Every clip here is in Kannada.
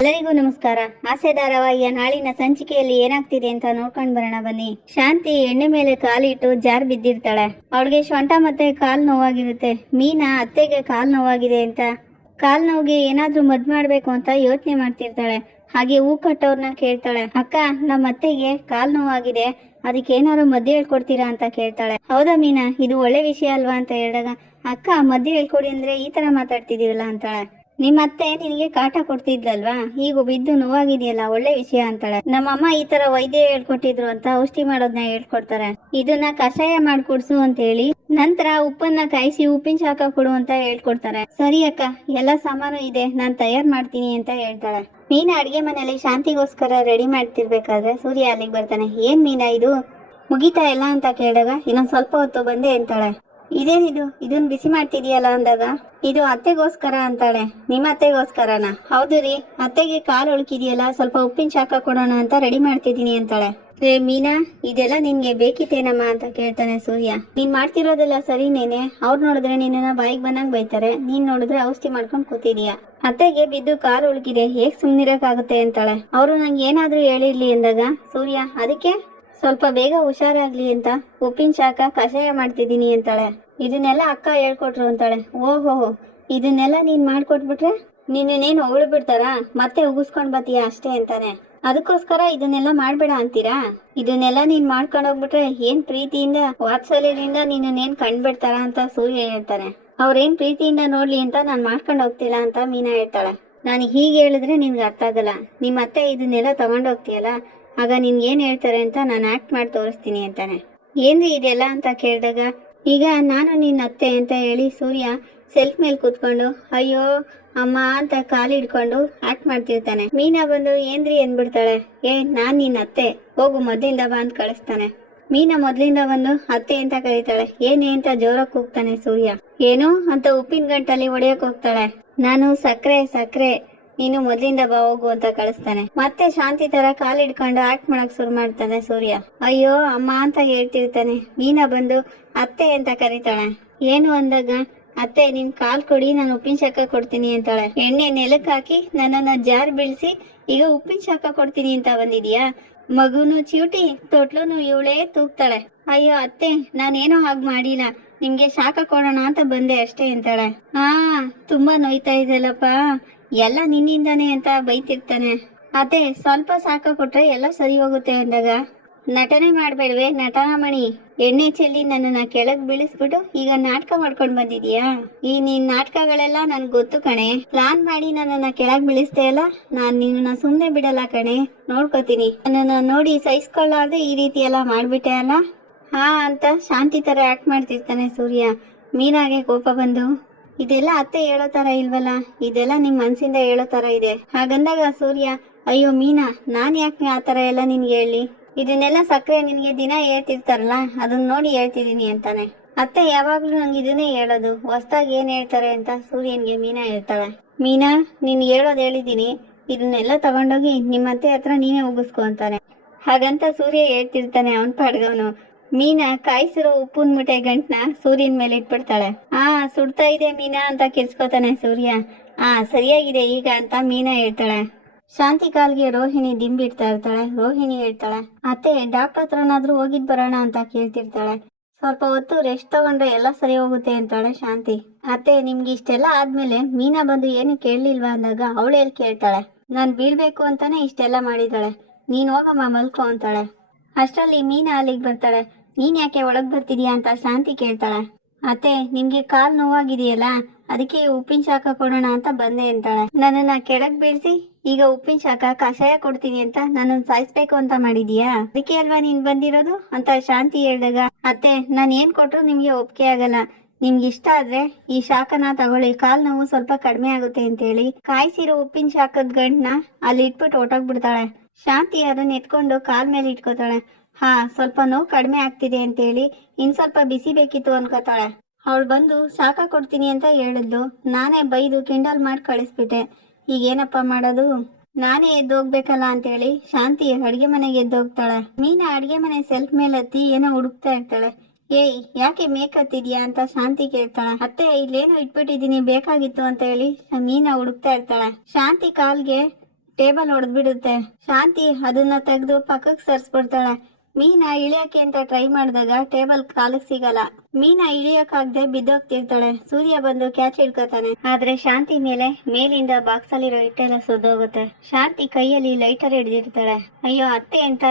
ಎಲ್ಲರಿಗೂ ನಮಸ್ಕಾರ. ಆಸೆ ಧಾರಾವಾಹಿಯ ನಾಳಿನ ಸಂಚಿಕೆಯಲ್ಲಿ ಏನಾಗ್ತಿದೆ ಅಂತ ನೋಡ್ಕೊಂಡ್ ಬರೋಣ ಬನ್ನಿ. ಶಾಂತಿ ಎಣ್ಣೆ ಮೇಲೆ ಕಾಲಿಟ್ಟು ಜಾರ್ ಬಿದ್ದಿರ್ತಾಳೆ. ಅವಳಿಗೆ ಸೊಂಟ ಮತ್ತೆ ಕಾಲ್ ನೋವಾಗಿರುತ್ತೆ. ಮೀನಾ, ಅತ್ತೆಗೆ ಕಾಲ್ ನೋವಾಗಿದೆ ಅಂತ. ಕಾಲ್ ನೋವಿಗೆ ಏನಾದ್ರೂ ಮದ್ ಮಾಡ್ಬೇಕು ಅಂತ ಯೋಚನೆ ಮಾಡ್ತಿರ್ತಾಳೆ. ಹಾಗೆ ಹೂ ಕಟ್ಟೋರ್ನ ಕೇಳ್ತಾಳೆ. ಅಕ್ಕ ನಮ್ಮ ಅತ್ತೆಗೆ ಕಾಲ್ ನೋವಾಗಿದೆ. ಅದಕ್ಕೆ ಏನಾದ್ರು ಮದ್ದು ಹೇಳ್ಕೊಡ್ತೀರಾ ಅಂತ ಕೇಳ್ತಾಳೆ. ಹೌದಾ ಮೀನಾ? ಇದು ಒಳ್ಳೆ ವಿಷಯ ಅಲ್ವಾ? ಅಂತ ಹೇಳಿದಾಗ, ಅಕ್ಕ, ಮದ್ದು ಹೇಳ್ಕೊಡಿ ಅಂದ್ರೆ ಈ ತರ ಮಾತಾಡ್ತಿದೀವಲ್ಲ ಅಂತಾಳೆ. ನಿಮ್ಮ ಅತ್ತೆ ನಿನಗೆ ಕಾಟ ಕೊಡ್ತಿದ್ಲಲ್ವಾ? ಈಗ ಬಿದ್ದು ನೋವಾಗಿದೆಯಲ್ಲ, ಒಳ್ಳೆ ವಿಷಯ ಅಂತಾಳೆ. ನಮ್ಮಮ್ಮ ಈ ತರ ವೈದ್ಯ ಹೇಳ್ಕೊಟ್ಟಿದ್ರು ಅಂತ ಔಷಧಿ ಮಾಡೋದನ್ನ ಹೇಳ್ಕೊಡ್ತಾರೆ. ಇದನ್ನ ಕಷಾಯ ಮಾಡ್ಕೊಡ್ಸು ಅಂತ ಹೇಳಿ ನಂತರ ಉಪ್ಪನ್ನ ಕಾಯಿಸಿ ಉಪ್ಪಿನ ಶಾಖ ಕೊಡು ಅಂತ ಹೇಳ್ಕೊಡ್ತಾರೆ. ಸರಿ ಅಕ್ಕ, ಎಲ್ಲ ಸಾಮಾನು ಇದೆ, ನಾನ್ ತಯಾರ್ ಮಾಡ್ತೀನಿ ಅಂತ ಹೇಳ್ತಾಳೆ. ಮೀನಾ ಅಡಿಗೆ ಮನೆಯಲ್ಲಿ ಶಾಂತಿಗೋಸ್ಕರ ರೆಡಿ ಮಾಡ್ತಿರ್ಬೇಕಾದ್ರೆ ಸೂರ್ಯ ಅಲ್ಲಿಗೆ ಬರ್ತಾನೆ. ಏನ್ ಮೀನಾ ಇದು? ಮುಗಿತಾ ಇಲ್ಲ ಅಂತ ಕೇಳಿದಾಗ ಇನ್ನೊಂದ್ ಸ್ವಲ್ಪ ಹೊತ್ತು ಬಂದೆ ಅಂತಾಳೆ. ಇದೇನಿದು ಇದನ್ ಬಿಸಿ ಮಾಡ್ತಿದೀಯಲ್ಲ ಅಂದಾಗ? ಇದು ಅತ್ತೆಗೋಸ್ಕರ ಅಂತಾಳೆ. ನಿಮ್ಮ ಅತ್ತೆಗೋಸ್ಕರನ? ಹೌದು ರೀ. ಅತ್ತೆಗೆ ಕಾಲು ಉಳ್ಕಿದೆಯಲ್ಲ, ಸ್ವಲ್ಪ ಉಪ್ಪಿನ ಶಾಖ ಕೊಡೋಣ ಅಂತ ರೆಡಿ ಮಾಡ್ತಿದೀನಿ ಅಂತಾಳೆ. ರೇ ಮೀನಾ, ಇದೆಲ್ಲ ನಿನ್ಗೆ ಬೇಕಿತ್ತೇನಮ್ಮ ಅಂತ ಕೇಳ್ತಾನೆ ಸೂರ್ಯ. ನೀನ್ ಮಾಡ್ತಿರೋದೆಲ್ಲ ಸರಿನೇನೆ. ಅವ್ರು ನೋಡಿದ್ರೆ ನಿನ್ನ ಬಾಯಿಗೆ ಬಂದಂಗ್ ಬೈತಾರೆ. ನೀನ್ ನೋಡಿದ್ರೆ ಔಷಧಿ ಮಾಡ್ಕೊಂಡ್ ಕೂತಿದೀಯ. ಅತ್ತೆಗೆ ಬಿದ್ದು ಕಾಲು ಉಳ್ಕಿದೆ. ಹೇಗ್ ಸುಮ್ನಿರಕ್ಕಾಗುತ್ತೆ ಅಂತಾಳೆ. ಅವರು ನಂಗೆ ಏನಾದ್ರೂ ಹೇಳಿರ್ಲಿ ಅಂದಾಗ, ಸೂರ್ಯ, ಅದಕ್ಕೆ? ಸ್ವಲ್ಪ ಬೇಗ ಹುಷಾರಾಗ್ಲಿ ಅಂತ ಉಪ್ಪಿನ ಶಾಖ ಕಷಾಯ ಮಾಡ್ತಿದ್ದೀನಿ ಅಂತಾಳೆ. ಇದನ್ನೆಲ್ಲ ಅಕ್ಕ ಹೇಳ್ಕೊಟ್ರು ಅಂತಾಳೆ. ಓಹೋ, ಇದನ್ನೆಲ್ಲ ನೀನ್ ಮಾಡ್ಕೊಟ್ಬಿಟ್ರೆ? ನಿನ್ನೇನು ಹೊಗಳು ಬಿಡ್ತಾರಾ? ಮತ್ತೆ ಉಗಿಸ್ಕೊಂಡ್ ಬತ್ತೀಯ ಅಷ್ಟೇ ಅಂತಾನೆ. ಅದಕ್ಕೋಸ್ಕರ ಇದನ್ನೆಲ್ಲ ಮಾಡ್ಬೇಡ ಅಂತೀರಾ? ಇದನ್ನೆಲ್ಲ ನೀನ್ ಮಾಡ್ಕೊಂಡು ಹೋಗ್ಬಿಟ್ರೆ ಏನ್ ಪ್ರೀತಿಯಿಂದ, ವಾತ್ಸಲ್ಯದಿಂದ ನಿನ್ನೇನ್ ಕಂಡ್ಬಿಡ್ತಾರ ಅಂತ ಸೂರ್ಯ ಹೇಳ್ತಾನೆ. ಅವ್ರೇನ್ ಪ್ರೀತಿಯಿಂದ ನೋಡ್ಲಿ ಅಂತ ನಾನ್ ಮಾಡ್ಕೊಂಡು ಹೋಗ್ತಿಲ್ಲ ಅಂತ ಮೀನಾ ಹೇಳ್ತಾಳೆ. ನಾನು ಹೀಗೆ ಹೇಳಿದ್ರೆ ನಿನ್ಗೆ ಅರ್ಥ ಆಗಲ್ಲ. ನಿಮ್ಮ ಅತ್ತೆ ಇದನ್ನೆಲ್ಲ ತಗೊಂಡ್ ಹೋಗ್ತೀಯಲ್ಲ ಆಗ ನಿನ್ಗೆ ಏನ್ ಹೇಳ್ತಾರೆ ಅಂತ ನಾನು ಆಕ್ಟ್ ಮಾಡಿ ತೋರಿಸ್ತೀನಿ ಅಂತಾನೆ. ಏನ್ರಿ ಇದೆಲ್ಲ ಅಂತ ಕೇಳಿದಾಗ, ಈಗ ನಾನು ನಿನ್ನ ಅತ್ತೆ ಅಂತ ಹೇಳಿ ಸೂರ್ಯ ಸೆಲ್ಫ್ ಮೇಲೆ ಕೂತ್ಕೊಂಡು, ಅಯ್ಯೋ, ಅಮ್ಮ ಅಂತ ಕಾಲು ಹಿಡ್ಕೊಂಡು ಆಕ್ಟ್ ಮಾಡ್ತಿರ್ತಾನೆ. ಮೀನಾ ಬಂದು, ಏನ್ರಿ ಅಂದ್ಬಿಡ್ತಾಳೆ? ಏ, ನಾನ್ ನಿನ್ನ ಅತ್ತೆ. ಹೋಗು, ಮೊದ್ಲಿಂದ ಬಾ ಅಂತ ಕಳಿಸ್ತಾನೆ. ಮೀನಾ ಮೊದ್ಲಿಂದ ಬಂದು, ಅತ್ತೆ ಅಂತ ಕರೀತಾಳೆ. ಏನೇ ಅಂತ ಜೋರಕ್ ಹೋಗ್ತಾನೆ ಸೂರ್ಯ. ಏನು, ಅಂತ ಉಪ್ಪಿನ ಗಂಟಲ್ಲಿ ಹೊಡೆಯಕ್ ಹೋಗ್ತಾಳೆ. ನಾನು ಸಕ್ರೆ ಸಕ್ರೆ. ನೀನು ಮೊದ್ಲಿಂದ ಬಾ, ಹೋಗು ಅಂತ ಕಳಿಸ್ತಾನೆ. ಮತ್ತೆ ಶಾಂತಿ ತರ ಕಾಲಿಡ್ಕೊಂಡು ಆಕ್ಟ್ ಮಾಡಕ್ ಶುರು ಮಾಡ್ತಾನೆ ಸೂರ್ಯ. ಅಯ್ಯೋ, ಅಮ್ಮ ಅಂತ ಹೇಳ್ತಿರ್ತಾನೆ ಮೀನಾ ಬಂದು, ಅತ್ತೆ ಅಂತ ಕರೀತಾಳೆ. ಏನು ಅಂದಾಗ, ಅತ್ತೆ ನಿಮ್ ಕಾಲ್ ಕೊಡಿ, ನಾನು ಉಪ್ಪಿನ ಶಾಖ ಕೊಡ್ತೀನಿ ಅಂತಾಳೆ. ಎಣ್ಣೆ ನೆಲಕ್ ಹಾಕಿ ನನ್ನನ್ನ ಜಾರ್ ಬೀಳ್ಸಿ, ಈಗ ಉಪ್ಪಿನ ಶಾಖ ಕೊಡ್ತೀನಿ ಅಂತ ಬಂದಿದ್ಯಾ? ಮಗುನು ಚೀಟಿ, ತೊಟ್ಲುನು ಇವಳೇ ತೂಗ್ತಾಳೆ. ಅಯ್ಯೋ, ಅತ್ತೆ, ನಾನೇನೋ ಹಾಗ್ ಮಾಡಿಲ್ಲ. ನಿಮ್ಗೆ ಶಾಖ ಕೊಡೋಣ ಅಂತ ಬಂದೆ ಅಷ್ಟೇ ಅಂತಾಳೆ. ಹಾ ತುಂಬಾ ನೋಯ್ತಾ ಇದೆಯಲ್ಲಪ್ಪ. ಎಲ್ಲ ನಿನ್ನಿಂದಾನೆ ಅಂತ ಬೈತಿರ್ತಾನೆ. ಅದೇ ಸ್ವಲ್ಪ ಸಾಕ ಕೊಟ್ರೆ ಎಲ್ಲ ಸರಿ ಹೋಗುತ್ತೆ ಅಂದಾಗ. ನಟನೆ ಮಾಡ್ಬೇಡ್ವೆ ನಟನಮಣಿ ಎಣ್ಣೆ ಚೆಲ್ಲಿ ನನ್ನನ್ನ ಕೆಳಗ್ ಬೀಳಿಸ್ಬಿಟ್ಟು ಈಗ ನಾಟಕ ಮಾಡ್ಕೊಂಡ್ ಬಂದಿದ್ಯಾ? ಈ ನಿನ್ ನಾಟಕಗಳೆಲ್ಲ ನನ್ಗೆ ಗೊತ್ತು ಕಣೆ. ಪ್ಲಾನ್ ಮಾಡಿ ನನ್ನನ್ನ ಕೆಳಗ್ ಬೀಳಿಸ್ದೆ ಅಲ್ಲ? ನಾನ್ ನಿನ್ನ ಸುಮ್ನೆ ಬಿಡಲ್ಲ ಕಣೆ. ನೋಡ್ಕೋತೀನಿ. ನನ್ನನ್ನ ನೋಡಿ ಸಹಿಸ್ಕೊಳ್ಳಾರ್ದೆ ಈ ರೀತಿ ಎಲ್ಲ ಮಾಡ್ಬಿಟ್ಟೆ ಅಲ್ಲ? ಹಾ ಅಂತ ಶಾಂತಿ ತರ ಆಕ್ಟ್ ಮಾಡ್ತಿರ್ತಾನೆ ಸೂರ್ಯ. ಮೀನಾಗೆ ಕೋಪ ಬಂದು. ಇದೆಲ್ಲ ಅತ್ತೆ ಹೇಳೋ ತರ ಇಲ್ವಲ್ಲ? ಇದೆಲ್ಲ ನಿಮ್ ಮನ್ಸಿಂದ ಹೇಳೋ ತರ ಇದೆ. ಹಾಗಂದಾಗ ಸೂರ್ಯ, ಅಯ್ಯೋ ಮೀನಾ, ನಾನ್ ಯಾಕೆ ಆ ತರ ಎಲ್ಲ ನಿನ್ಗೆ ಹೇಳಿ? ಇದನ್ನೆಲ್ಲ ಸಕ್ಕರೆ ನಿನ್ಗೆ ದಿನ ಹೇಳ್ತಿರ್ತಾರಲ್ಲ ಅದನ್ನ ನೋಡಿ ಹೇಳ್ತಿದೀನಿ ಅಂತಾನೆ. ಅತ್ತೆ ಯಾವಾಗ್ಲೂ ನಂಗೆ ಇದನ್ನೇ ಹೇಳೋದು. ಹೊಸ್ದಾಗಿ ಏನ್ ಹೇಳ್ತಾರೆ ಅಂತ ಸೂರ್ಯನ್ಗೆ ಮೀನಾ ಹೇಳ್ತಾಳೆ. ಮೀನಾ, ನೀನ್ ಹೇಳೋದ್ ಹೇಳಿದೀನಿ. ಇದನ್ನೆಲ್ಲ ತಗೊಂಡೋಗಿ ನಿಮ್ಮತ್ತೆ ಹತ್ರ ನೀನೇ ಉಗಿಸ್ಕೊ ಅಂತಾನೆ. ಹಾಗಂತ ಸೂರ್ಯ ಹೇಳ್ತಿರ್ತಾನೆ ಅವನ್ ಪಾಡ್ಗವನು. ಮೀನಾ ಕಾಯಿಸಿರೋ ಉಪ್ಪಿನ ಮುಟೆ ಗಂಟ್ನ ಸೂರ್ಯನ ಮೇಲೆ ಇಟ್ಬಿಡ್ತಾಳೆ. ಆ, ಸುಡ್ತಾ ಇದೆ ಮೀನಾ ಅಂತ ಕಿರ್ಚ್ಕೋತಾನೆ ಸೂರ್ಯ. ಆ, ಸರಿಯಾಗಿದೆ ಈಗ ಅಂತ ಮೀನಾ ಹೇಳ್ತಾಳೆ. ಶಾಂತಿ ಕಾಲ್ಗೆ ರೋಹಿಣಿ ದಿಂಬಿಡ್ತಾ ಇರ್ತಾಳೆ. ರೋಹಿಣಿ ಹೇಳ್ತಾಳೆ, ಅತ್ತೆ, ಡಾಕ್ಟರ್ ಹತ್ರನಾದ್ರೂ ಹೋಗಿದ್ ಬರೋಣ ಅಂತ ಕೇಳ್ತಿರ್ತಾಳೆ. ಸ್ವಲ್ಪ ಹೊತ್ತು ರೆಸ್ಟ್ ತಗೊಂಡ್ರೆ ಎಲ್ಲ ಸರಿ ಹೋಗುತ್ತೆ ಅಂತಾಳೆ ಶಾಂತಿ. ಅತ್ತೆ, ನಿಮ್ಗೆ ಇಷ್ಟೆಲ್ಲ ಆದ್ಮೇಲೆ ಮೀನಾ ಬಂದು ಏನು ಕೇಳಲಿಲ್ವಾ ಅಂದಾಗ ಅವಳು ಕೇಳ್ತಾಳೆ. ನಾನ್ ಬೀಳ್ಬೇಕು ಅಂತಾನೆ ಇಷ್ಟೆಲ್ಲ ಮಾಡಿದಾಳೆ ನೀನ್ ಹೋಗಮ್ಮ ಮಲ್ಕೋ ಅಂತಾಳೆ. ಅಷ್ಟರಲ್ಲಿ ಮೀನಾ ಅಲ್ಲಿಗೆ ಬರ್ತಾಳೆ. ನೀನ್ ಯಾಕೆ ಒಳಗ್ ಬರ್ತಿದ್ಯಾ ಅಂತ ಶಾಂತಿ ಕೇಳ್ತಾಳೆ. ಅತ್ತೆ, ನಿಮ್ಗೆ ಕಾಲ್ ನೋವಾಗಿದೆಯಲ್ಲ, ಅದಕ್ಕೆ ಉಪ್ಪಿನ ಶಾಖ ಕೊಡೋಣ ಅಂತ ಬಂದೆ ಅಂತಾಳೆ. ನನ್ನನ್ನ ಕೆಳಗ್ ಬೀಳ್ಸಿ, ಈಗ ಉಪ್ಪಿನ ಶಾಖ ಕಷಾಯ ಕೊಡ್ತೀನಿ ಅಂತ ನನ್ನನ್ ಸಾಯಿಸ್ಬೇಕು ಅಂತ ಮಾಡಿದೀಯಾ? ಅದಕ್ಕೆ ಅಲ್ವಾ ನೀನ್ ಬಂದಿರೋದು? ಅಂತ ಶಾಂತಿ ಹೇಳ್ದಾಗ, ಅತ್ತೆ, ನಾನ್ ಏನ್ ಕೊಟ್ರು ನಿಮ್ಗೆ ಒಪ್ಪಿಗೆ ಆಗಲ್ಲ. ನಿಮ್ಗೆ ಇಷ್ಟ ಆದ್ರೆ ಈ ಶಾಖನ ತಗೊಳ್ಳಿ. ಕಾಲ್ ನೋವು ಸ್ವಲ್ಪ ಕಡಿಮೆ ಆಗುತ್ತೆ ಅಂತ ಹೇಳಿ ಕಾಯಿಸಿರೋ ಉಪ್ಪಿನ ಶಾಖದ ಗಂಟ್ನ ಅಲ್ಲಿ ಇಟ್ಬಿಟ್ಟು ಹೊಟ್ಟೋಗ್ಬಿಡ್ತಾಳೆ ಶಾಂತಿ ಅದನ್ನ ಎತ್ಕೊಂಡು ಕಾಲ್ ಮೇಲೆ ಇಟ್ಕೋತಾಳೆ. ಹಾ, ಸ್ವಲ್ಪ ನೋವು ಕಡಿಮೆ ಆಗ್ತಿದೆ ಅಂತೇಳಿ ಇನ್ ಸ್ವಲ್ಪ ಬಿಸಿ ಬೇಕಿತ್ತು ಅನ್ಕೋತಾಳೆ. ಅವಳು ಬಂದು, ಶಾಖ ಕೊಡ್ತೀನಿ ಅಂತ ಹೇಳಿದ್ಲು. ನಾನೇ ಬೈದು ಕಿಂಡಲ್ ಮಾಡಿ ಕಳಿಸ್ಬಿಟ್ಟೆ. ಈಗ ಏನಪ್ಪ ಮಾಡೋದು? ನಾನೇ ಎದ್ದು ಹೋಗ್ಬೇಕಲ್ಲ ಅಂತೇಳಿ ಶಾಂತಿ ಅಡ್ಗೆ ಮನೆಗೆ ಎದ್ದು ಹೋಗ್ತಾಳೆ ಮೀನಾ ಅಡ್ಗೆ ಮನೆ ಸೆಲ್ಫ್ ಮೇಲೆ ಹತ್ತಿ ಏನೋ ಹುಡುಕ್ತಾ ಇರ್ತಾಳೆ. ಏಯ್, ಯಾಕೆ ಮೇಕ್ ಹತ್ತಿದ್ಯಾ? ಅಂತ ಶಾಂತಿ ಕೇಳ್ತಾಳೆ. ಅತ್ತೆ, ಇಲ್ಲೇನೋ ಇಟ್ಬಿಟ್ಟಿದೀನಿ ಬೇಕಾಗಿತ್ತು ಅಂತ ಹೇಳಿ ಮೀನಾ ಹುಡುಕ್ತಾ ಇರ್ತಾಳೆ. ಶಾಂತಿ ಕಾಲ್ಗೆ ಟೇಬಲ್ ಹೊಡೆದ್ಬಿಡುತ್ತೆ ಶಾಂತಿ ಅದನ್ನ ತೆಗೆದು ಪಕ್ಕಕ್ಕೆ ಸರ್ಸ್ಬಿಡ್ತಾಳೆ. ಮೀನಾ ಇಳಿಯಕ್ಕೆ ಅಂತ ಟ್ರೈ ಮಾಡಿದಾಗ ಟೇಬಲ್ ಕಾಲಿಗೆ ಸಿಗಲ್ಲ. ಮೀನಾ ಇಳಿಯಕ್ಕಾಗದೆ ಬಿದ್ದೋಗ್ತಿರ್ತಾಳೆ. ಸೂರ್ಯ ಬಂದು ಕ್ಯಾಚ್ ಹಿಡ್ಕೋತಾನೆ. ಆದ್ರೆ ಶಾಂತಿ ಮೇಲೆ ಮೇಲಿಂದ ಬಾಕ್ಸ್ ಅಲ್ಲಿರೋ ಹಿಟ್ಟೆಲ್ಲ ಸುದ್ದೋಗುತ್ತೆ ಶಾಂತಿ ಕೈಯಲ್ಲಿ ಲೈಟರ್ ಹಿಡಿದಿರ್ತಾಳೆ ಅಯ್ಯೋ, ಅತ್ತೆ ಅಂತ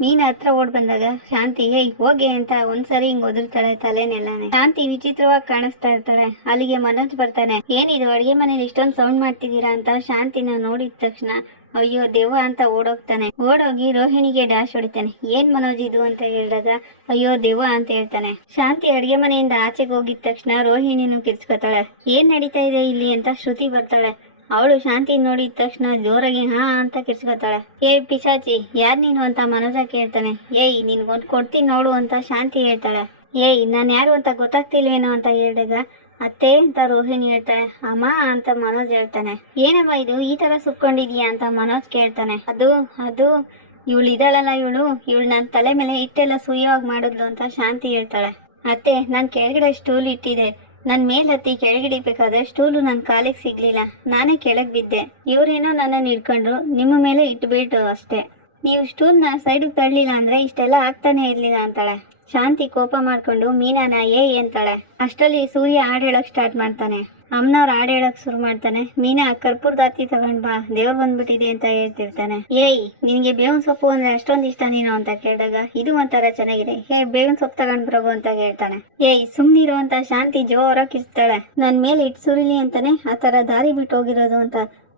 ಮೀನ ಹತ್ರ ಓಡ್ ಬಂದಾಗ, ಶಾಂತಿ ಹೇಯ್ ಹೋಗೆ ಅಂತ ಒಂದ್ಸರಿ ಹಿಂಗ್ ಒದರ್ತಾಳೆ ತಲೆನೆಲ್ಲಾನೆ. ಶಾಂತಿ ವಿಚಿತ್ರವಾಗಿ ಕಾಣಿಸ್ತಾ ಇರ್ತಾಳೆ. ಅಲ್ಲಿಗೆ ಮನೋಜ್ ಬರ್ತಾನೆ, ಏನಿದು, ಅಡಿಗೆ ಮನೇಲಿ ಇಷ್ಟೊಂದ್ ಸೌಂಡ್ ಮಾಡ್ತಿದ್ದೀರಾ ಅಂತ? ಶಾಂತಿನ ನೋಡಿದ ತಕ್ಷಣ, ಅಯ್ಯೋ ದೇವ ಅಂತ ಓಡೋಗ್ತಾನೆ. ಓಡೋಗಿ ರೋಹಿಣಿಗೆ ಡ್ಯಾಶ್ ಹೊಡಿತಾನೆ, ಏನ್ ಮನೋಜ್ ಇದು? ಅಂತ ಹೇಳಿದಾಗ, ಅಯ್ಯೋ ದೇವ ಅಂತ ಹೇಳ್ತಾನೆ. ಶಾಂತಿ ಅಡಿಗೆ ಮನೆಯಿಂದ ಆಚೆಗೆ ಹೋಗಿದ ತಕ್ಷಣ ರೋಹಿಣಿನೂ ಕಿರ್ಚ್ಕೊತಾಳೆ, ಏನ್ ನಡೀತಾ ಇದೆ ಇಲ್ಲಿ? ಅಂತ ಶ್ರುತಿ ಬರ್ತಾಳೆ ಅವಳು ಶಾಂತಿ ನೋಡಿದ ತಕ್ಷಣ ಜೋರಾಗಿ ಹಾ ಅಂತ ಕಿರ್ಚ್ಕೊತಾಳೆ. ಏ ಪಿಶಾಚಿ, ಯಾರ್ ನೀನು ಅಂತ ಮನೋಜ ಕೇಳ್ತಾನೆ. ಏಯ್, ನಿನ್ ಒಂದ್ ಕೊಡ್ತೀನಿ ನೋಡು ಅಂತ ಶಾಂತಿ ಹೇಳ್ತಾಳೆ. ಏಯ್, ನಾನು ಯಾರು ಅಂತ ಗೊತ್ತಾಗ್ತಿಲ್ವೇನೋ ಅಂತ ಹೇಳಿದಾಗ ಅತ್ತೆ ಅಂತ ರೋಹಿಣಿ ಹೇಳ್ತಾಳೆ. ಅಮ್ಮ ಅಂತ ಮನೋಜ್ ಹೇಳ್ತಾನೆ. ಏನಮ್ಮ ಇದು, ಈ ತರ ಸುತ್ಕೊಂಡಿದೀಯಾ ಅಂತ ಮನೋಜ್ ಕೇಳ್ತಾನೆ. ಅದು ಅದು, ಇವಳು ಇದ್ದಾಳಲ್ಲ ಇವಳು ಇವಳು ನನ್ನ ತಲೆ ಮೇಲೆ ಇಟ್ಟೆಲ್ಲ ಸುಯ್ಯವಾಗಿ ಮಾಡಿದ್ಲು ಅಂತ ಶಾಂತಿ ಹೇಳ್ತಾಳೆ. ಅತ್ತೆ, ನಾನು ಕೆಳಗಡೆ ಸ್ಟೂಲ್ ಇಟ್ಟಿದೆ ನನ್ನ ಮೇಲ್ ಹತ್ತಿ ಕೆಳಗಿಡಿಬೇಕಾದ್ರೆ ಸ್ಟೂಲು ನನ್ನ ಕಾಲಿಗೆ ಸಿಗ್ಲಿಲ್ಲ. ನಾನೇ ಕೆಳಗೆ ಬಿದ್ದೆ. ಇವರೇನೋ ನನ್ನನ್ನು ಹಿಡ್ಕೊಂಡ್ರು ನಿಮ್ಮ ಮೇಲೆ ಇಟ್ಬಿಟ್ಟು ಅಷ್ಟೇ. ನೀವು ಸ್ಟೂಲ್ನ ಸೈಡಿಗೆ ತಳ್ಳಿಲ್ಲ ಅಂದ್ರೆ ಇಷ್ಟೆಲ್ಲ ಆಗ್ತಾನೆ ಇರ್ಲಿಲ್ಲ ಅಂತಾಳೆ. ಶಾಂತಿ ಕೋಪ ಮಾಡ್ಕೊಂಡು, ಮೀನಾನ ಏ ಅಂತಾಳೆ. ಅಷ್ಟರಲ್ಲಿ ಸೂರ್ಯ ಹಾಡ್ ಹೇಳೋಕೆ ಸ್ಟಾರ್ಟ್ ಮಾಡ್ತಾನೆ. ಅಮ್ಮನವ್ರ ಹಾಡ್ ಹೇಳಕ್ ಶುರು ಮಾಡ್ತಾನೆ. ಮೀನಾ ಕರ್ಪೂರದಾತಿ ತಗೊಂಡ್ ಬಾ. ದೇವ್ರು ಬಂದ್ಬಿಟ್ಟಿದೆ ಅಂತ ಹೇಳ್ತಿರ್ತಾನೆ. ಏಯ್, ನಿನ್ಗೆ ಬೇವಿನ ಸೊಪ್ಪು ಅಂದ್ರೆ ಅಷ್ಟೊಂದು ಇಷ್ಟ ನೀನು? ಅಂತ ಕೇಳಿದಾಗ, ಇದು ಒಂಥರ ಚೆನ್ನಾಗಿದೆ. ಹೇ, ಬೇವಿನ ಸೊಪ್ಪು ತಗೊಂಡ್ ಬರಬು ಅಂತ ಹೇಳ್ತಾನೆ. ಏಯ್, ಸುಮ್ನಿರೋ ಅಂತ ಶಾಂತಿ ಜೋರಾಗಿ ಇರ್ತಾಳೆ ನನ್ ಮೇಲೆ ಇಟ್ ಸುರಿಲಿ ಅಂತಾನೆ ಆ ತರ ದಾರಿ ಬಿಟ್ಟು ಹೋಗಿರೋದು ಅಂತ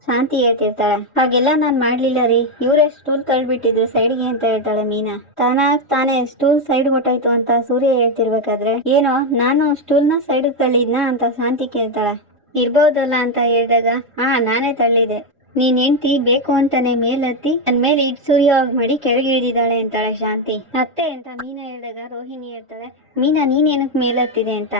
ಶಾಂತಿ ಹೇಳ್ತಿರ್ತಾಳೆ. ಹಾಗೆಲ್ಲ ನಾನ್ ಮಾಡ್ಲಿಲ್ಲ ರೀ. ಇವರೇ ಸ್ಟೂಲ್ ತಳ್ಬಿಟ್ಟಿದ್ರು ಸೈಡ್ಗೆ ಅಂತ ಹೇಳ್ತಾಳೆ ಮೀನಾ. ತಾನಾಗ್ ತಾನೇ ಸ್ಟೂಲ್ ಸೈಡ್ ಹೊಟ್ಟೋಯ್ತು ಅಂತ ಸೂರ್ಯ ಹೇಳ್ತಿರ್ಬೇಕಾದ್ರೆ ಏನೋ ನಾನು ಸ್ಟೂಲ್ನ ಸೈಡ್ ತಳ್ಳಿದ್ನಾ ಅಂತ ಶಾಂತಿ ಕೇಳ್ತಾಳೆ. ಇರ್ಬೋದಲ್ಲ ಅಂತ ಹೇಳಿದಾಗ ಹಾ ನಾನೇ ತಳ್ಳಿದೆ ನೀನ್ ಹೆಂಡ್ತಿ ಬೇಕು ಅಂತಾನೆ ಮೇಲತ್ತಿ, ನನ್ ಮೇಲೆ ಇಟ್ ಸುರಿಯೋಗ್ ಮಾಡಿ ಕೆಳಗೆ ಇಳಿದಿದ್ದಾಳೆ ಅಂತಾಳೆ ಶಾಂತಿ. ಅತ್ತೆ ಅಂತ ಮೀನಾ ಹೇಳಿದಾಗ ರೋಹಿಣಿ ಹೇಳ್ತಾಳೆ, ಮೀನಾ, ನೀನ್ ಏನಕ್ ಮೇಲತ್ತಿದೆ ಅಂತ?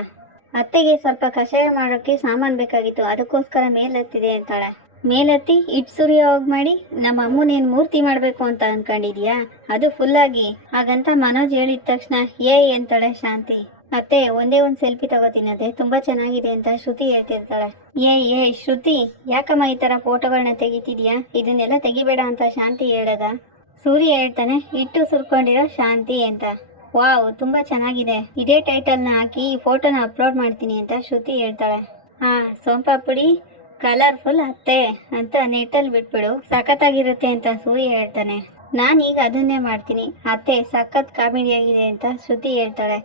ಅತ್ತೆಗೆ ಸ್ವಲ್ಪ ಕಷಾಯ ಮಾಡೋಕೆ ಸಾಮಾನ್ ಬೇಕಾಗಿತ್ತು, ಅದಕ್ಕೋಸ್ಕರ ಮೇಲೆತ್ತಿದೆ ಅಂತಾಳೆ. ಮೇಲೆತ್ತಿ ಇಟ್ ಸುರಿಯೋಗ್ ಮಾಡಿ, ನಮ್ಮ ಅಮ್ಮನೇನು ಮೂರ್ತಿ ಮಾಡಬೇಕು ಅಂತ ಅನ್ಕೊಂಡಿದ್ಯಾ? ಅದು ಫುಲ್ ಆಗಿ. ಹಾಗಂತ ಮನೋಜ್ ಹೇಳಿದ ತಕ್ಷಣ, ಏ ಅಂತಾಳೆ ಶಾಂತಿ. ಮತ್ತೆ ಒಂದೇ ಒಂದು ಸೆಲ್ಫಿ ತಗೋತೀನಿ ಅದೇ, ತುಂಬಾ ಚೆನ್ನಾಗಿದೆ ಅಂತ ಶ್ರುತಿ ಹೇಳ್ತಿರ್ತಾಳೆ. ಏ ಏ, ಶ್ರುತಿ, ಯಾಕಮ್ಮ ಈ ತರ ಫೋಟೋಗಳನ್ನ ತೆಗಿತಿದ್ಯಾ? ಇದನ್ನೆಲ್ಲ ತೆಗಿಬೇಡ ಅಂತ ಶಾಂತಿ ಹೇಳದ? ಸೂರ್ಯ ಹೇಳ್ತಾನೆ, ಇಟ್ಟು ಸುರ್ಕೊಂಡಿರೋ ಶಾಂತಿ ಅಂತ. ವಾವ್, ತುಂಬಾ ಚೆನ್ನಾಗಿದೆ. ಇದೇ ಟೈಟಲ್ನ ಹಾಕಿ ಈ ಫೋಟೋನ ಅಪ್ಲೋಡ್ ಮಾಡ್ತೀನಿ ಅಂತ ಶ್ರುತಿ ಹೇಳ್ತಾಳೆ. ಹಾ, ಸೋಂಪಾಪುಡಿ ಕಲರ್ಫುಲ್ ಅತ್ತೆ ಅಂತ ನೆಟ್ಟಲ್ಲಿ ಬಿಟ್ಬಿಡು. ಸಖತ್ತಾಗಿರುತ್ತೆ ಅಂತ ಸೂರ್ಯ ಹೇಳ್ತಾನೆ. ನಾನೀಗ ಅದನ್ನೇ ಮಾಡ್ತೀನಿ. ಅತ್ತೆ, ಸಖತ್ ಕಾಮಿಡಿಯಾಗಿದೆ ಅಂತ ಶ್ರುತಿ ಹೇಳ್ತಾಳೆ.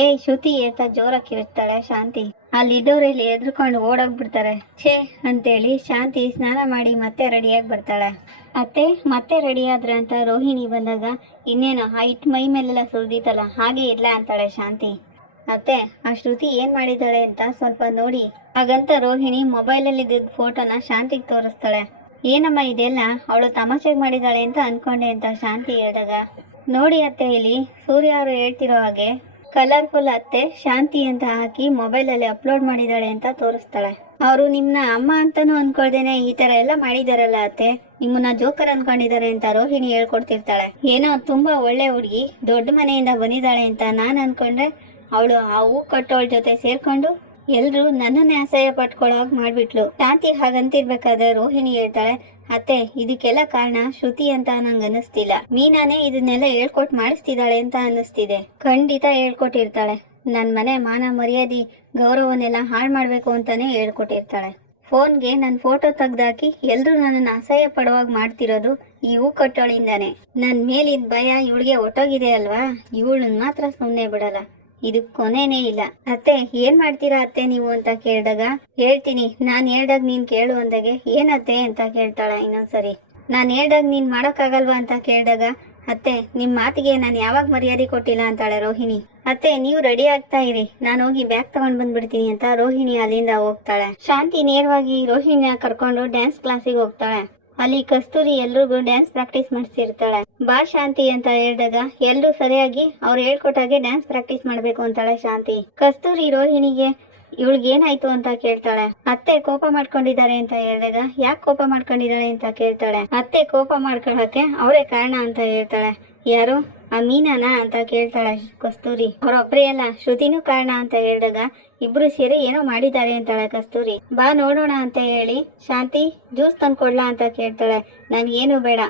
ಏ ಶ್ರುತಿ ಅಂತ ಜೋರಾಗಿ ಇರ್ತಾಳೆ ಶಾಂತಿ. ಅಲ್ಲಿದ್ದವ್ರಲ್ಲಿ ಎದ್ರುಕೊಂಡು ಓಡೋಗ್ಬಿಡ್ತಾರೆ. ಛೇ, ಅಂತೇಳಿ ಶಾಂತಿ ಸ್ನಾನ ಮಾಡಿ ಮತ್ತೆ ರೆಡಿಯಾಗಿ ಬರ್ತಾಳೆ. ಅತ್ತೆ, ಮತ್ತೆ ರೆಡಿ ಆದ್ರೆ ಅಂತ ರೋಹಿಣಿ ಬಂದಾಗ ಇನ್ನೇನು ಹೈಟ್ ಹಿಟ್ ಮೈ ಮೇಲೆಲ್ಲ ಸುರಿದಿತ್ತಲ್ಲ, ಹಾಗೆ ಇಲ್ಲ ಅಂತಾಳೆ ಶಾಂತಿ. ಅತ್ತೆ, ಆ ಶ್ರುತಿ ಏನ್ ಮಾಡಿದ್ದಾಳೆ ಅಂತ ಸ್ವಲ್ಪ ನೋಡಿ. ಹಾಗಂತ ರೋಹಿಣಿ ಮೊಬೈಲಲ್ಲಿ ಇದ್ದ ಫೋಟೋನ ಶಾಂತಿಗೆ ತೋರಿಸ್ತಾಳೆ. ಏನಮ್ಮ ಇದೆಲ್ಲ? ಅವಳು ತಮಾಷೆಗೆ ಮಾಡಿದಾಳೆ ಅಂತ ಅನ್ಕೊಂಡೆ ಅಂತ ಶಾಂತಿ ಹೇಳಿದಾಗ. ನೋಡಿ ಅತ್ತೆ ಇಲ್ಲಿ, ಸೂರ್ಯ ಅವರು ಹೇಳ್ತಿರೋ ಹಾಗೆ ಕಲರ್ಫುಲ್ ಅತ್ತೆ, ಶಾಂತಿ ಅಂತ ಹಾಕಿ ಮೊಬೈಲಲ್ಲಿ ಅಪ್ಲೋಡ್ ಮಾಡಿದಾಳೆ ಅಂತ ತೋರಿಸ್ತಾಳೆ. ಅವರು ನಿಮ್ನ ಅಮ್ಮ ಅಂತಾನು ಅನ್ಕೊಳ್ದೇನೆ ಈ ತರ ಎಲ್ಲ ಮಾಡಿದಾರಲ್ಲ ಅತ್ತೆ. ನಿಮ್ಮನ್ನ ಜೋಕರ್ ಅನ್ಕೊಂಡಿದ್ದಾರೆ ಅಂತ ರೋಹಿಣಿ ಹೇಳ್ಕೊಡ್ತಿರ್ತಾಳೆ. ಏನೋ ತುಂಬಾ ಒಳ್ಳೆ ಹುಡುಗಿ, ದೊಡ್ಡ ಮನೆಯಿಂದ ಬಂದಿದ್ದಾಳೆ ಅಂತ ನಾನು ಅನ್ಕೊಂಡ್ರೆ ಅವಳು ಆ ಹೂ ಕಟ್ಟೋಳ ಜೊತೆ ಸೇರ್ಕೊಂಡು ಎಲ್ರು ನನ್ನನ್ನೇ ಅಸಹ್ಯ ಪಟ್ಕೊಳ್ಳೋಕೆ ಮಾಡ್ಬಿಟ್ಲು. ಶಾಂತಿ ಹಾಗಂತಿರ್ಬೇಕಾದ್ರೆ ರೋಹಿಣಿ ಹೇಳ್ತಾಳೆ, ಅತ್ತೆ, ಇದಕ್ಕೆಲ್ಲ ಕಾರಣ ಶ್ರುತಿ ಅಂತ ನಂಗೆ ಅನ್ನಿಸ್ತಿಲ್ಲ. ಮೀನಾನೇ ಇದನ್ನೆಲ್ಲ ಹೇಳ್ಕೊಟ್ ಮಾಡಿಸ್ತಿದ್ದಾಳೆ ಅಂತ ಅನ್ನಿಸ್ತಿದೆ. ಖಂಡಿತ ಹೇಳ್ಕೊಟ್ಟಿರ್ತಾಳೆ. ನನ್ ಮನೆ ಮಾನ ಮರ್ಯಾದೆ, ಗೌರವನೆಲ್ಲ ಹಾಳು ಮಾಡ್ಬೇಕು ಅಂತಾನೆ ಹೇಳ್ಕೊಟ್ಟಿರ್ತಾಳೆ. ಫೋನ್ಗೆ ನನ್ನ ಫೋಟೋ ತೆಗ್ದಾಕಿ ಎಲ್ರು ನನ್ನನ್ನು ಅಸಹ್ಯ ಪಡುವಾಗ ಮಾಡ್ತಿರೋದು ಈ ಹೂ ಕಟ್ಟೋಳಿಂದಾನೆ. ನನ್ ಮೇಲಿದ್ ಭಯ ಇವಳಿಗೆ ಒಟ್ಟೋಗಿದೆ ಅಲ್ವಾ? ಇವಳನ್ನ ಮಾತ್ರ ಸುಮ್ಮನೆ ಬಿಡಲ್ಲ. ಇದು ಕೊನೆನೇ ಇಲ್ಲ. ಅತ್ತೆ, ಏನ್ ಮಾಡ್ತೀರಾ ಅತ್ತೆ ನೀವು ಅಂತ ಕೇಳಿದಾಗ? ಹೇಳ್ತೀನಿ, ನಾನ್ ಹೇಳ್ದಾಗ ನೀನ್ ಕೇಳು ಅಂದಾಗೆ. ಏನತ್ತೆ ಅಂತ ಕೇಳ್ತಾಳ ಇನ್ನೊಂದ್ಸರಿ. ನಾನ್ ಹೇಳ್ದಾಗ ನೀನ್ ಮಾಡೋಕ್ಕಾಗಲ್ವಾ ಅಂತ ಕೇಳಿದಾಗ, ಅತ್ತೆ, ನಿಮ್ ಮಾತಿಗೆ ನಾನು ಯಾವಾಗ ಮರ್ಯಾದೆ ಕೊಟ್ಟಿಲ್ಲ ಅಂತಾಳೆ ರೋಹಿಣಿ. ಅತ್ತೆ, ನೀವು ರೆಡಿ ಆಗ್ತಾ ಇರಿ. ನಾನು ಹೋಗಿ ಬ್ಯಾಗ್ ತಗೊಂಡ್ ಬಂದ್ಬಿಡ್ತೀನಿ ಅಂತ ರೋಹಿಣಿ ಅಲ್ಲಿಂದ ಹೋಗ್ತಾಳೆ. ಶಾಂತಿ ನೇರವಾಗಿ ರೋಹಿಣಿನ ಕರ್ಕೊಂಡು ಡ್ಯಾನ್ಸ್ ಕ್ಲಾಸಿಗೆ ಹೋಗ್ತಾಳೆ. ಅಲ್ಲಿ ಕಸ್ತೂರಿ ಎಲ್ರಿಗೂ ಡ್ಯಾನ್ಸ್ ಪ್ರಾಕ್ಟೀಸ್ ಮಾಡಿಸಿರ್ತಾಳೆ. ಬಾ ಶಾಂತಿ ಅಂತ ಹೇಳಿದಾಗ ಎಲ್ರು ಸರಿಯಾಗಿ ಅವ್ರು ಹೇಳ್ಕೊಟ್ಟಾಗೆ ಡ್ಯಾನ್ಸ್ ಪ್ರಾಕ್ಟೀಸ್ ಮಾಡ್ಬೇಕು ಅಂತಾಳೆ ಶಾಂತಿ. ಕಸ್ತೂರಿ ರೋಹಿಣಿಗೆ ಇವಳಿಗೆ ಏನಾಯ್ತು ಅಂತ ಕೇಳ್ತಾಳೆ. ಅತ್ತೆ ಕೋಪ ಮಾಡ್ಕೊಂಡಿದ್ದಾರೆ ಅಂತ ಹೇಳಿದಾಗ ಯಾಕೆ ಕೋಪ ಮಾಡ್ಕೊಂಡಿದ್ದಾಳೆ ಅಂತ ಕೇಳ್ತಾಳೆ. ಅತ್ತೆ ಕೋಪ ಮಾಡ್ಕೊಳಕ್ಕೆ ಅವರೇ ಕಾರಣ ಅಂತ ಹೇಳ್ತಾಳೆ. ಯಾರು? ಆ ಮೀನಾನ ಅಂತ ಕೇಳ್ತಾಳೆ ಕಸ್ತೂರಿ. ಅವರೊಬ್ಬರೇ ಅಲ್ಲ, ಶ್ರುತಿನೂ ಕಾರಣ ಅಂತ ಹೇಳಿದಾಗ ಇಬ್ರು ಸೇರಿ ಏನೋ ಮಾಡಿದ್ದಾರೆ ಅಂತಾಳೆ ಕಸ್ತೂರಿ. ಬಾ ನೋಡೋಣ ಅಂತ ಹೇಳಿ ಶಾಂತಿ ಜ್ಯೂಸ್ ತಂದ್ಕೊಡ್ಲಾ ಅಂತ ಕೇಳ್ತಾಳೆ. ನನ್ಗೇನು ಬೇಡ.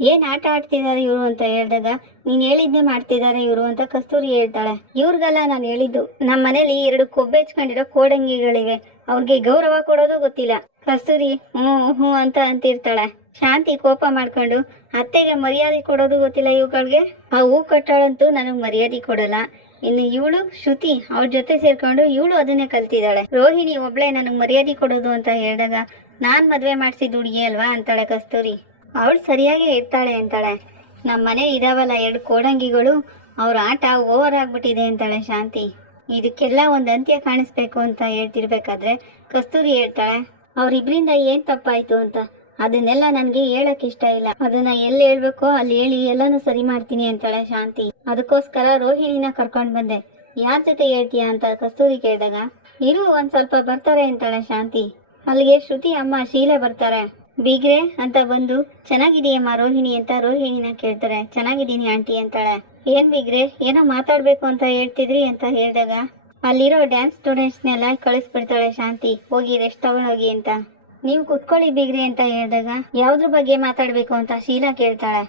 ಏನ್ ಆಟ ಆಡ್ತಿದಾರೆ ಇವರು ಅಂತ ಹೇಳಿದಾಗ ನೀನ್ ಹೇಳಿದ್ದೆ ಮಾಡ್ತಿದ್ದಾರೆ ಇವರು ಅಂತ ಕಸ್ತೂರಿ ಹೇಳ್ತಾಳೆ. ಇವ್ರಿಗೆಲ್ಲ ನಾನು ಹೇಳಿದ್ದು. ನಮ್ಮ ಮನೇಲಿ ಎರಡು ಕೊಬ್ಬೆ ಹಚ್ಕೊಂಡಿರೋ ಕೋಡಂಗಿಗಳಿವೆ. ಅವ್ರಿಗೆ ಗೌರವ ಕೊಡೋದು ಗೊತ್ತಿಲ್ಲ. ಕಸ್ತೂರಿ ಹ್ಞೂ ಹ್ಞೂ ಅಂತ ಅಂತಿರ್ತಾಳೆ. ಶಾಂತಿ ಕೋಪ ಮಾಡ್ಕೊಂಡು ಅತ್ತೆಗೆ ಮರ್ಯಾದೆ ಕೊಡೋದು ಗೊತ್ತಿಲ್ಲ ಇವುಗಳಿಗೆ? ಆ ಹೂ ಕಟ್ಟಾಳಂತೂ ನನಗೆ ಮರ್ಯಾದೆ ಕೊಡಲ್ಲ. ಇನ್ನು ಇವಳು, ಶ್ರುತಿ ಅವ್ರ ಜೊತೆ ಸೇರ್ಕೊಂಡು ಇವಳು ಅದನ್ನೇ ಕಲ್ತಿದ್ದಾಳೆ. ರೋಹಿಣಿ ಒಬ್ಳೆ ನನಗೆ ಮರ್ಯಾದೆ ಕೊಡೋದು ಅಂತ ಹೇಳಿದಾಗ ನಾನ್ ಮದ್ವೆ ಮಾಡಿಸಿದ ಹುಡುಗಿ ಅಲ್ವಾ ಅಂತಾಳೆ ಕಸ್ತೂರಿ. ಅವಳು ಸರಿಯಾಗಿ ಇರ್ತಾಳೆ ಅಂತಾಳೆ. ನಮ್ಮ ಮನೆ ಇದಾವಲ್ಲ ಎರಡು ಕೋಡಂಗಿಗಳು, ಅವ್ರ ಆಟ ಓವರ್ ಆಗ್ಬಿಟ್ಟಿದೆ ಅಂತಾಳೆ ಶಾಂತಿ. ಇದಕ್ಕೆಲ್ಲ ಒಂದು ಅಂತ್ಯ ಕಾಣಿಸ್ಬೇಕು ಅಂತ ಹೇಳ್ತಿರ್ಬೇಕಾದ್ರೆ ಕಸ್ತೂರಿ ಹೇಳ್ತಾಳೆ, ಅವ್ರಿಬ್ರಿಂದ ಏನ್ ತಪ್ಪಾಯ್ತು? ಅಂತ. ಅದನ್ನೆಲ್ಲ ನನ್ಗೆ ಹೇಳಕ್ ಇಷ್ಟ ಇಲ್ಲ. ಅದನ್ನ ಎಲ್ಲಿ ಹೇಳ್ಬೇಕೋ ಅಲ್ಲಿ ಹೇಳಿ ಎಲ್ಲಾನು ಸರಿ ಮಾಡ್ತೀನಿ ಅಂತಾಳೆ ಶಾಂತಿ. ಅದಕ್ಕೋಸ್ಕರ ರೋಹಿಣಿನ ಕರ್ಕೊಂಡ್ ಬಂದೆ. ಯಾರ ಜೊತೆ ಹೇಳ್ತೀಯ ಅಂತ ಕಸ್ತೂರಿ ಕೇಳಿದಾಗ, ಇರು ಒಂದ್ ಸ್ವಲ್ಪ ಬರ್ತಾರೆ ಅಂತಾಳೆ ಶಾಂತಿ. ಅಲ್ಲಿಗೆ ಶ್ರುತಿ, ಅಮ್ಮ, ಶೀಲೆ ಬರ್ತಾರೆ. ಬೀಗ್ರೆ, ಅಂತ ಬಂದು ಚೆನ್ನಾಗಿದೀಯಮ್ಮ ರೋಹಿಣಿ ಅಂತ ರೋಹಿಣಿನ ಕೇಳ್ತಾರೆ. ಚೆನ್ನಾಗಿದ್ದೀನಿ ಆಂಟಿ ಅಂತಾಳೆ. ಏನ್ ಬೀಗ್ರೆ, ಏನೋ ಮಾತಾಡ್ಬೇಕು ಅಂತ ಹೇಳ್ತಿದ್ರಿ ಅಂತ ಹೇಳಿದಾಗ, ಅಲ್ಲಿರೋ ಡ್ಯಾನ್ಸ್ ಸ್ಟೂಡೆಂಟ್ಸ್ನೆಲ್ಲ ಕಳಿಸ್ಬಿಡ್ತಾಳೆ ಶಾಂತಿ. ಹೋಗಿ ರೆಸ್ಟ್ ತಗೊಂಡೋಗಿ ಅಂತ. ನೀವು ಕುತ್ಕೊಳ್ಳಿ ಬೀಗ್ರಿ ಅಂತ ಹೇಳಿದಾಗ ಯಾವ್ದ್ರ ಬಗ್ಗೆ ಮಾತಾಡ್ಬೇಕು ಅಂತ ಶೀಲಾ ಕೇಳ್ತಾಳೆ.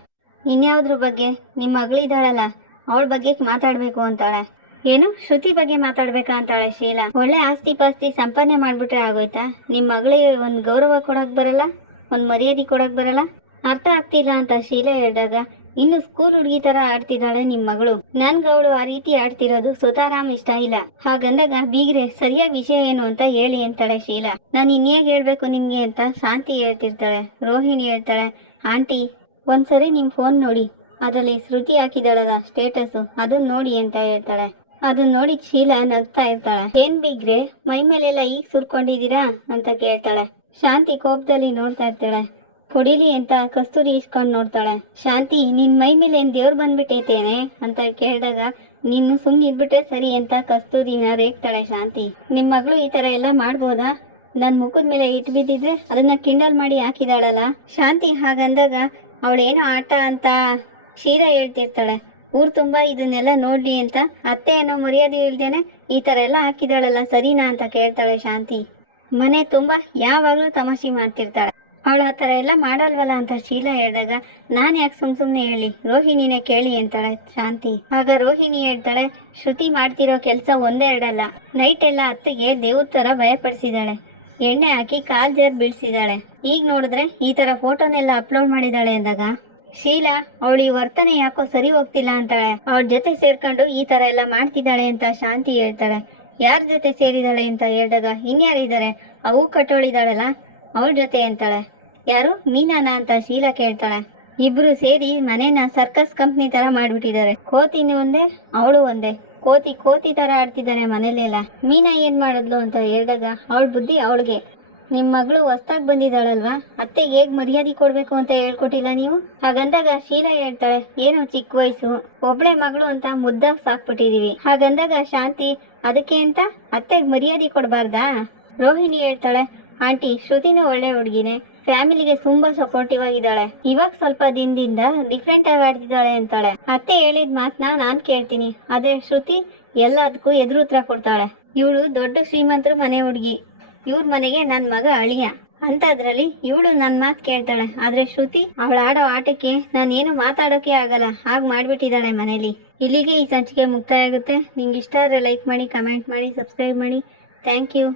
ಇನ್ಯಾವ್ದ್ರ ಬಗ್ಗೆ? ನಿಮ್ಮ ಮಗಳಿದ್ದಾಳಲ್ಲ ಅವಳ ಬಗ್ಗೆ ಮಾತಾಡ್ಬೇಕು ಅಂತಾಳೆ. ಏನು? ಶ್ರುತಿ ಬಗ್ಗೆ ಮಾತಾಡ್ಬೇಕಾ ಅಂತಾಳೆ ಶೀಲಾ. ಒಳ್ಳೆ ಆಸ್ತಿ ಪಾಸ್ತಿ ಸಂಪಾದನೆ ಮಾಡ್ಬಿಟ್ರೆ ಆಗೋಯ್ತಾ? ನಿಮ್ ಮಗಳಿಗೆ ಒಂದ್ ಗೌರವ ಕೊಡಕ್ ಬರಲ್ಲ? ಒಂದ್ ಮರ್ಯಾದೆ ಕೊಡಕ್ ಬರಲ್ಲ? ಅರ್ಥ ಆಗ್ತಿಲ್ಲ ಅಂತ ಶೀಲಾ ಹೇಳಿದಾಗ ಇನ್ನು ಸ್ಕೂಲ್ ಹುಡುಗಿ ತರ ಆಡ್ತಿದ್ದಾಳೆ ನಿಮ್ ಮಗಳು. ನನ್ಗ ಅವಳು ಆ ರೀತಿ ಆಡ್ತಿರೋದು ಸುತಾರಾಮ್ ಇಷ್ಟ ಇಲ್ಲ. ಹಾಗಂದಾಗ, ಬೀಗ್ರೆ ಸರಿಯಾದ ವಿಷಯ ಏನು ಅಂತ ಹೇಳಿ ಅಂತಾಳೆ ಶೀಲಾ. ನಾನು ಇನ್ಯಾಗ ಹೇಳ್ಬೇಕು ನಿಮ್ಗೆ ಅಂತ ಶಾಂತಿ ಹೇಳ್ತಿರ್ತಾಳೆ, ರೋಹಿಣಿ ಹೇಳ್ತಾಳೆ, ಆಂಟಿ, ಒಂದ್ಸರಿ ನಿಮ್ ಫೋನ್ ನೋಡಿ. ಅದರಲ್ಲಿ ಶ್ರುತಿ ಹಾಕಿದಾಳಲ್ಲ ಸ್ಟೇಟಸ್ ಅದನ್ನ ನೋಡಿ ಅಂತ ಹೇಳ್ತಾಳೆ. ಅದನ್ನ ನೋಡಿ ಶೀಲಾ ನಗ್ತಾ ಇರ್ತಾಳೆ. ಏನ್ ಬೀಗ್ರೆ, ಮೈ ಮೇಲೆಲ್ಲ ಈಗ ಸುರ್ಕೊಂಡಿದೀರಾ ಅಂತ ಕೇಳ್ತಾಳೆ. ಶಾಂತಿ ಕೋಪದಲ್ಲಿ ನೋಡ್ತಾ ಇರ್ತಾಳೆ. ಕೊಡಿಲಿ ಅಂತ ಕಸ್ತೂರಿ ಇಸ್ಕೊಂಡು ನೋಡ್ತಾಳೆ. ಶಾಂತಿ, ನಿನ್ ಮೈ ಮೇಲೆ ಏನ್ ದೇವ್ರು ಬಂದ್ಬಿಟ್ಟೈತೇನೆ? ಅಂತ ಕೇಳಿದಾಗ, ನೀನು ಸುಮ್ನೆ ಇದ್ಬಿಟ್ರೆ ಸರಿ ಅಂತ ಕಸ್ತೂರಿನ ರೇಗ್ತಾಳೆ ಶಾಂತಿ. ನಿಮ್ ಮಗಳು ಈ ತರ ಎಲ್ಲ ಮಾಡ್ಬೋದಾ? ನನ್ ಮುಖದ ಮೇಲೆ ಇಟ್ ಬಿದ್ದಿದ್ರೆ ಅದನ್ನ ಕಿಂಡಲ್ ಮಾಡಿ ಹಾಕಿದಾಳಲ್ಲ? ಶಾಂತಿ ಹಾಗಂದಾಗ ಅವಳೇನು ಆಟ ಅಂತ ಕ್ಷೀರ ಹೇಳ್ತಿರ್ತಾಳೆ. ಊರ್ ತುಂಬಾ ಇದನ್ನೆಲ್ಲ ನೋಡ್ಲಿ ಅಂತ ಅತ್ತೆ ಏನೋ ಮರ್ಯಾದೆ ಇಲ್ದೇನೆ ಈ ತರ ಎಲ್ಲ ಹಾಕಿದಾಳಲ್ಲ, ಸರಿನಾ ಅಂತ ಕೇಳ್ತಾಳೆ ಶಾಂತಿ. ಮನೆ ತುಂಬಾ ಯಾವಾಗ್ಲೂ ತಮಾಷೆ ಮಾಡ್ತಿರ್ತಾಳೆ. ಅವಳು ಆ ಥರ ಎಲ್ಲ ಮಾಡಲ್ವಲ್ಲ ಅಂತ ಶೀಲಾ ಹೇಳಿದಾಗ, ನಾನು ಯಾಕೆ ಸುಮ್ ಸುಮ್ಮನೆ ಹೇಳಿ? ರೋಹಿಣಿನೇ ಕೇಳಿ ಅಂತಾಳೆ ಶಾಂತಿ. ಆಗ ರೋಹಿಣಿ ಹೇಳ್ತಾಳೆ, ಶ್ರುತಿ ಮಾಡ್ತಿರೋ ಕೆಲಸ ಒಂದೆರಡಲ್ಲ. ನೈಟ್ ಎಲ್ಲ ಅತ್ತೆಗೆ ದೇವ್ರ ಥರ ಭಯಪಡಿಸಿದಾಳೆ. ಎಣ್ಣೆ ಹಾಕಿ ಕಾಲು ಜರ್ ಬೀಳ್ಸಿದಾಳೆ. ಈಗ ನೋಡಿದ್ರೆ ಈ ಥರ ಫೋಟೋನೆಲ್ಲ ಅಪ್ಲೋಡ್ ಮಾಡಿದಾಳೆ ಅಂದಾಗ, ಶೀಲಾ, ಅವಳು ಈ ವರ್ತನೆ ಯಾಕೋ ಸರಿ ಹೋಗ್ತಿಲ್ಲ ಅಂತಾಳೆ. ಅವಳ ಜೊತೆ ಸೇರ್ಕೊಂಡು ಈ ತರ ಎಲ್ಲ ಮಾಡ್ತಿದ್ದಾಳೆ ಅಂತ ಶಾಂತಿ ಹೇಳ್ತಾಳೆ. ಯಾರ ಜೊತೆ ಸೇರಿದಾಳೆ? ಅಂತ ಹೇಳಿದಾಗ ಇನ್ಯಾರಿದ್ದಾರೆ ಅವು ಕಟ್ಟೋಳಿದಾಳಲ್ಲ ಅವಳ ಜೊತೆ ಅಂತಾಳೆ. ಯಾರು? ಮೀನಾನ ಅಂತ ಶೀಲಾ ಕೇಳ್ತಾಳೆ. ಇಬ್ರು ಸೇರಿ ಮನೇನ ಸರ್ಕಸ್ ಕಂಪ್ನಿ ತರ ಮಾಡ್ಬಿಟ್ಟಿದ್ದಾರೆ. ಕೋತಿನ ಒಂದೇ, ಅವಳು ಒಂದೇ. ಕೋತಿ ಕೋತಿ ತರ ಆಡ್ತಿದ್ದಾರೆ ಮನೇಲೆಲ್ಲ. ಮೀನಾ ಏನ್ ಮಾಡಿದ್ಲು ಅಂತ ಹೇಳ್ದಾಗ ಅವಳ ಬುದ್ಧಿ ಅವಳಿಗೆ. ನಿಮ್ ಮಗಳು ಹೊಸ್ದಾಗ್ ಬಂದಿದ್ದಾಳಲ್ವಾ? ಅತ್ತೆಗೆ ಹೇಗ್ ಮರ್ಯಾದೆ ಕೊಡ್ಬೇಕು ಅಂತ ಹೇಳ್ಕೊಟ್ಟಿಲ್ಲ ನೀವು? ಹಾಗಂದಾಗ ಶೀಲಾ ಹೇಳ್ತಾಳೆ, ಏನು ಚಿಕ್ಕ ವಯಸ್ಸು? ಒಬ್ಳೆ ಮಗಳು ಅಂತ ಮುದ್ದಾಗ್ ಸಾಕ್ಬಿಟ್ಟಿದೀವಿ. ಹಾಗಂದಾಗ ಶಾಂತಿ, ಅದಕ್ಕೆ ಅಂತ ಅತ್ತೆಗ್ ಮರ್ಯಾದೆ ಕೊಡ್ಬಾರ್ದಾ? ರೋಹಿಣಿ ಹೇಳ್ತಾಳೆ, ಆಂಟಿ, ಶ್ರುತಿನೂ ಒಳ್ಳೆ ಹುಡುಗಿನೇ. ಫ್ಯಾಮಿಲಿಗೆ ತುಂಬಾ ಸಪೋರ್ಟಿವ್ ಆಗಿದ್ದಾಳೆ. ಇವಾಗ ಸ್ವಲ್ಪ ದಿನದಿಂದ ಡಿಫ್ರೆಂಟ್ ಆಗಿ ಆಡ್ತಿದ್ದಾಳೆ ಅಂತಾಳೆ. ಅತ್ತೆ ಹೇಳಿದ ಮಾತನ್ನ ನಾನ್ ಕೇಳ್ತೀನಿ. ಆದ್ರೆ ಶ್ರುತಿ ಎಲ್ಲದಕ್ಕೂ ಎದುರು ಉತ್ತರ ಕೊಡ್ತಾಳೆ. ಇವಳು ದೊಡ್ಡ ಶ್ರೀಮಂತರು ಮನೆ ಹುಡುಗಿ. ಇವ್ರ ಮನೆಗೆ ನನ್ ಮಗ ಅಳಿಯ. ಅಂತದ್ರಲ್ಲಿ ಇವಳು ನನ್ ಮಾತ್ ಕೇಳ್ತಾಳೆ. ಆದ್ರೆ ಶ್ರುತಿ ಅವಳ ಆಡೋ ಆಟಕ್ಕೆ ನಾನೇನು ಮಾತಾಡೋಕೆ ಆಗಲ್ಲ. ಹಾಗೆ ಮಾಡ್ಬಿಟ್ಟಿದ್ದಾಳೆ ಮನೇಲಿ. ಇಲ್ಲಿಗೆ ಈ ಸಂಚಿಕೆ ಮುಕ್ತಾಯ ಆಗುತ್ತೆ. ನಿಂಗೆ ಇಷ್ಟ ಆದರೆ ಲೈಕ್ ಮಾಡಿ ಕಮೆಂಟ್ ಮಾಡಿ ಸಬ್ಸ್ಕ್ರೈಬ್ ಮಾಡಿ. Thank you